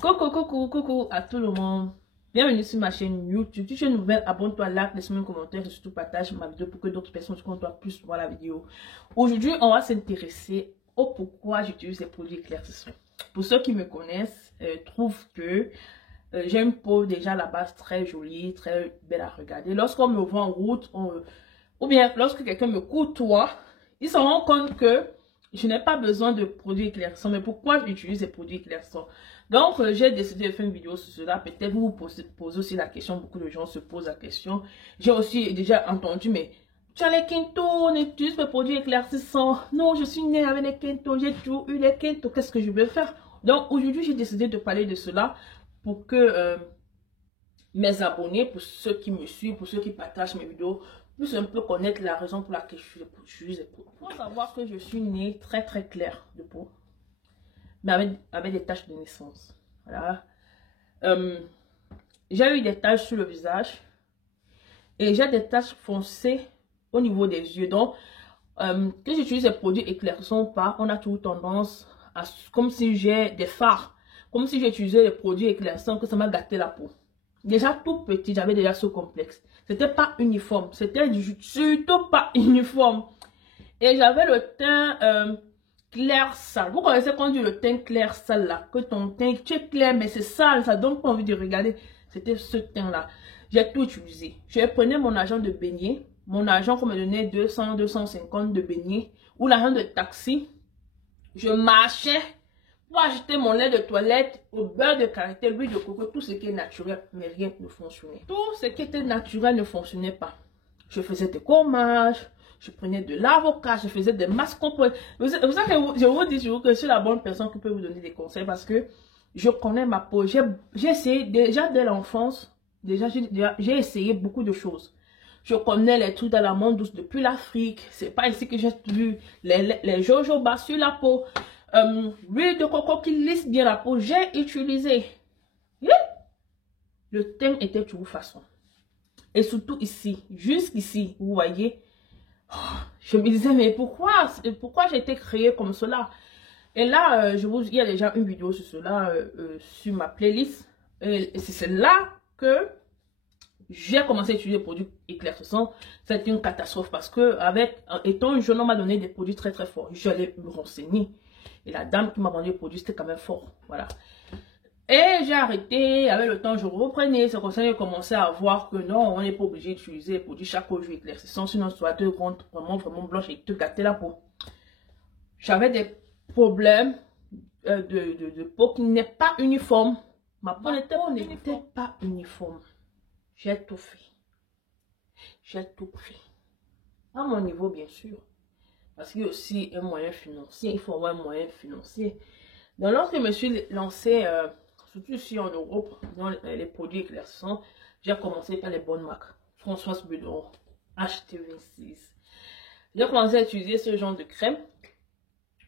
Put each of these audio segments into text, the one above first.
Coucou à tout le monde. Bienvenue sur ma chaîne YouTube. Si tu es nouvelle, abonne-toi, like, laisse-moi un commentaire et surtout partage ma vidéo pour que d'autres personnes comme toi puissent voir la vidéo. Aujourd'hui, on va s'intéresser au pourquoi j'utilise les produits éclaircissants. Pour ceux qui me connaissent, trouvent que j'ai une peau déjà à la base très jolie, très belle à regarder. Lorsqu'on me voit en route, ou bien lorsque quelqu'un me côtoie, ils se rendent compte que je n'ai pas besoin de produits éclaircissants. Mais pourquoi j'utilise les produits éclaircissants? Donc, j'ai décidé de faire une vidéo sur cela. Peut-être vous posez aussi la question. Beaucoup de gens se posent la question. J'ai aussi déjà entendu, mais tu as les Kento, on utilise les produits éclaircissants. Non, je suis née avec les Kento, j'ai toujours eu les Kento. Qu'est-ce que je vais faire? Donc, aujourd'hui, j'ai décidé de parler de cela pour que mes abonnés, pour ceux qui me suivent, pour ceux qui partagent mes vidéos, puissent un peu connaître la raison pour laquelle je les produits. Il faut savoir que je suis née très claire de peau, mais avec des taches de naissance. Voilà. J'ai eu des taches sur le visage et j'ai des taches foncées au niveau des yeux. Donc, que j'utilise des produits éclaircissants ou pas, on a toujours tendance à, comme si j'ai des fards, comme si j'utilisais des produits éclaircissants, que ça m'a gâté la peau. Déjà tout petit, j'avais déjà ce complexe. C'était pas uniforme, c'était surtout pas uniforme. Et j'avais le teint clair sale. Vous connaissez quand on dit le teint clair sale là, que ton teint, tu es clair mais c'est sale, ça donne pas envie de regarder. C'était ce teint là. J'ai tout utilisé. Je prenais mon argent de beignet, mon argent qu'on me donnait 200, 250 de beignet, ou l'argent de taxi. Je marchais pour acheter mon lait de toilette, au beurre de karité, l'huile de coco, tout ce qui est naturel, mais rien ne fonctionnait. Tout ce qui était naturel ne fonctionnait pas. Je faisais des gommages, je prenais de l'avocat, je faisais des masques. C'est pour ça que je vous dis toujours que je suis la bonne personne qui peut vous donner des conseils parce que je connais ma peau. J'ai essayé déjà dès l'enfance, j'ai essayé beaucoup de choses. Je connais les trucs de la monde douce depuis l'Afrique. C'est pas ici que j'ai vu les jojobas sur la peau. L'huile de coco qui lisse bien la peau, j'ai utilisé. Le teint était toujours façon. Et surtout ici, jusqu'ici, vous voyez, je me disais, mais pourquoi j'ai été créée comme cela? Et là, il y a déjà une vidéo sur cela sur ma playlist. Et c'est là que j'ai commencé à utiliser des produits éclaircissants. C'était une catastrophe parce que, étant jeune, on m'a donné des produits très forts. J'allais me renseigner. Et la dame qui m'a vendu les produits, c'était quand même fort. Voilà. Et j'ai arrêté, avec le temps je reprenais, c'est comme ça que j'ai commencé à voir que non, on n'est pas obligé d'utiliser les produits chaque jour éclaircissants, sinon tu vas te rendre vraiment blanche et te gâter la peau. J'avais des problèmes de peau qui n'est pas uniforme. Ma peau n'était pas uniforme. J'ai tout fait. J'ai tout pris. À mon niveau, bien sûr. Parce qu'il y a aussi un moyen financier. Il faut avoir un moyen financier. Donc, lorsque je me suis lancée, surtout ici en Europe, dans les produits éclaircissants, j'ai commencé par les bonnes marques. Françoise Bedon, HT26. J'ai commencé à utiliser ce genre de crème.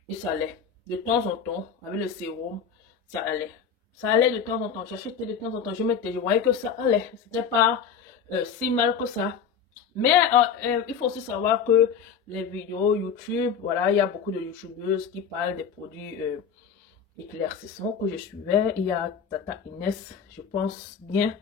Et ça allait. De temps en temps, avec le sérum, ça allait. Ça allait de temps en temps. J'achetais de temps en temps. Je voyais que ça allait. C'était pas si mal que ça. Mais il faut aussi savoir que les vidéos YouTube, voilà, il y a beaucoup de youtubeuses qui parlent des produits éclaircissants que je suivais. Il y a Tata Inès, je pense bien,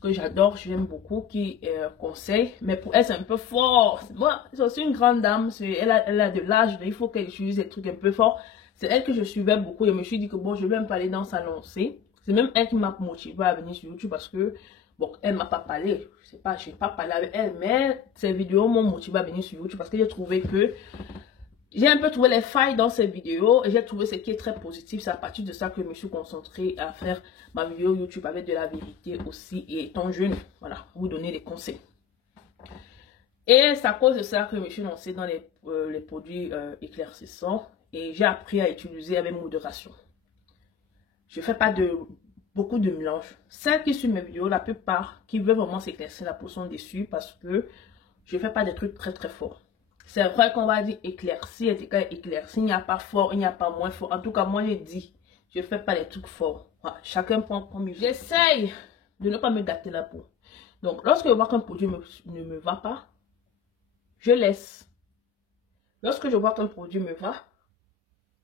que j'adore, j'aime beaucoup, qui conseille. Mais pour elle, c'est un peu fort. Moi, c'est aussi une grande dame. Elle a de l'âge, il faut qu'elle utilise des trucs un peu forts. C'est elle que je suivais beaucoup. Et je me suis dit que bon, je vais même pas aller dans sa lancée. C'est même elle qui m'a motivé à venir sur YouTube parce que, bon, elle m'a pas parlé. Je sais pas, je n'ai pas parlé avec elle. Mais ces vidéos m'ont motivé à venir sur YouTube parce que j'ai trouvé que j'ai un peu trouvé les failles dans ces vidéos et j'ai trouvé ce qui est très positif. C'est à partir de ça que je me suis concentrée à faire ma vidéo YouTube avec de la vérité aussi. Et étant jeune, voilà, vous donner des conseils. Et c'est à cause de ça que je me suis lancée dans les produits éclaircissants. Et j'ai appris à utiliser avec modération. Je ne fais pas beaucoup de mélange. Celles qui suivent mes vidéos, la plupart qui veulent vraiment s'éclaircir la peau sont déçues parce que je ne fais pas des trucs très forts. C'est vrai qu'on va dire éclairci, éclairci, il n'y a pas fort, il n'y a pas moins fort. En tout cas, moi, j'ai dit, je ne fais pas des trucs forts. Voilà, chacun prend comme il veut. J'essaye de ne pas me gâter la peau. Donc, lorsque je vois qu'un produit ne me va pas, je laisse. Lorsque je vois qu'un produit me va,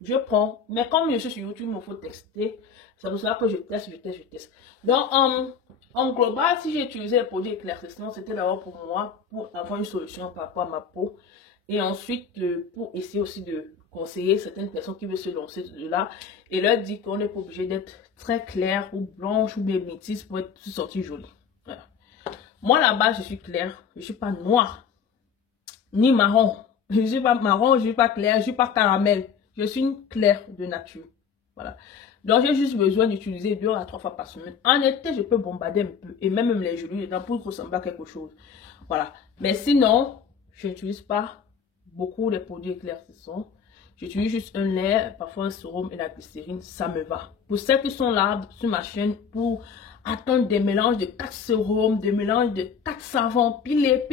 Je prends. Mais comme je suis sur YouTube, il me faut tester. C'est pour cela que je teste. Donc, en global, si j'ai utilisé les produits éclaircissants, c'était d'abord pour moi, pour avoir une solution par rapport à ma peau. Et ensuite, pour essayer aussi de conseiller certaines personnes qui veulent se lancer de là et leur dire qu'on n'est pas obligé d'être très clair ou blanche ou bien métisse pour être sortie jolie. Voilà. Moi, là-bas, je suis claire. Je ne suis pas noire ni marron. Je ne suis pas marron, je ne suis pas claire, je ne suis pas caramel. Je suis une claire de nature. Voilà. Donc, j'ai juste besoin d'utiliser 2 à 3 fois par semaine. En été, je peux bombarder un peu. Et même les genoux dedans pour ressembler à quelque chose. Voilà. Mais sinon, je n'utilise pas beaucoup les produits éclaircissants. J'utilise juste un lait, parfois un sérum et la glycérine. Ça me va. Pour celles qui sont là sur ma chaîne pour attendre des mélanges de 4 sérums, des mélanges de 4 savons, piler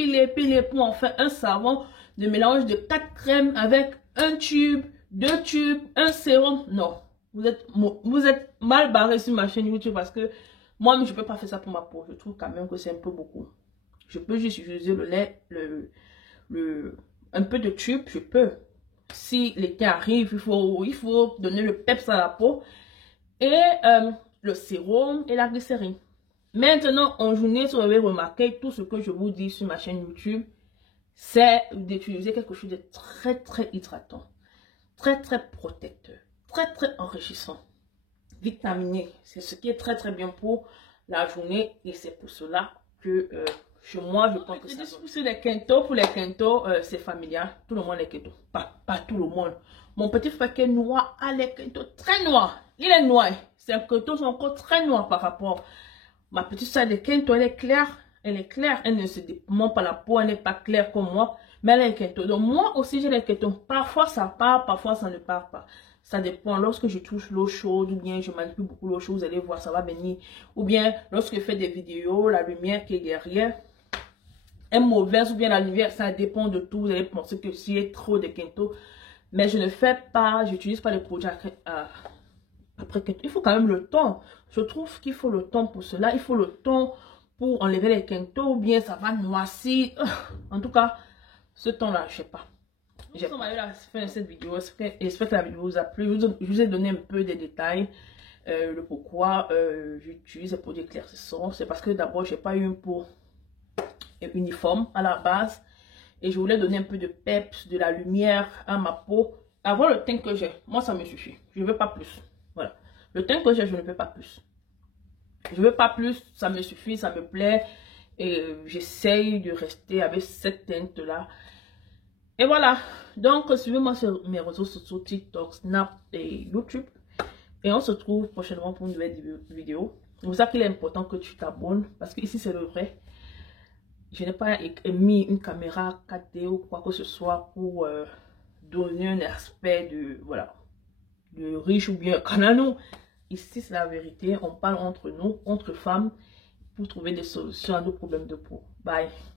pour en faire un savon, de mélange de 4 crèmes avec un tube, 2 tubes, un sérum. Non, vous êtes mal barré sur ma chaîne YouTube parce que moi, je ne peux pas faire ça pour ma peau. Je trouve quand même que c'est un peu beaucoup. Je peux juste utiliser le lait, un peu de tube, je peux. Si l'été arrive, il faut donner le peps à la peau. Et le sérum et la glycérine. Maintenant, en journée, si vous avez remarqué, tout ce que je vous dis sur ma chaîne YouTube, c'est d'utiliser quelque chose de très, très hydratant, très, très protecteur, très, très enrichissant, vitaminé. C'est ce qui est très, très bien pour la journée et c'est pour cela que chez moi, je pense que ça... Sur les quintos, pour les quintos, c'est familial. Tout le monde les quintos. Pas tout le monde. Mon petit frère qui est noir a les quintos très noirs. Il est noir. Ses quintos sont encore très noirs par rapport. Ma petite soeur de quintos, elle est claire. Elle est claire. Elle ne se démonte pas la peau. Elle n'est pas claire comme moi. Mais elle est quintos. Donc moi aussi, j'ai les quintos. Parfois, ça part. Parfois, ça ne part pas. Ça dépend. Lorsque je touche l'eau chaude ou bien je manipule beaucoup l'eau chaude, vous allez voir, ça va venir. Ou bien, lorsque je fais des vidéos, la lumière qui est derrière est mauvaise ou bien la lumière, ça dépend de tout. Vous allez penser que s'il y a trop de quintos. Mais je ne fais pas, j'utilise pas les produits après quintos. Il faut quand même le temps. Je trouve qu'il faut le temps pour cela. Il faut le temps pour enlever les quintos ou bien ça va noircir. En tout cas, ce temps-là, je ne sais pas. J'ai pas eu la fin de cette vidéo. J'espère que la vidéo vous a plu. Je vous ai donné un peu des détails. Le pourquoi j'utilise les produits éclaircissants. C'est parce que d'abord, j'ai pas eu une peau uniforme à la base. Et je voulais donner un peu de peps, de la lumière à ma peau. Avoir le teint que j'ai, moi ça me suffit. Je ne veux pas plus. Voilà. Le teint que j'ai, je ne veux pas plus. Je ne veux pas plus, ça me suffit, ça me plaît. Et j'essaye de rester avec cette teinte-là. Et voilà. Donc, suivez-moi sur mes réseaux sociaux, TikTok, Snap et YouTube. Et on se retrouve prochainement pour une nouvelle vidéo. C'est pour ça qu'il est important que tu t'abonnes. Parce que ici, c'est le vrai. Je n'ai pas mis une caméra 4D ou quoi que ce soit pour donner un aspect de, voilà, de riche ou bien canano. Ici, c'est la vérité. On parle entre nous, entre femmes, pour trouver des solutions à nos problèmes de peau. Bye.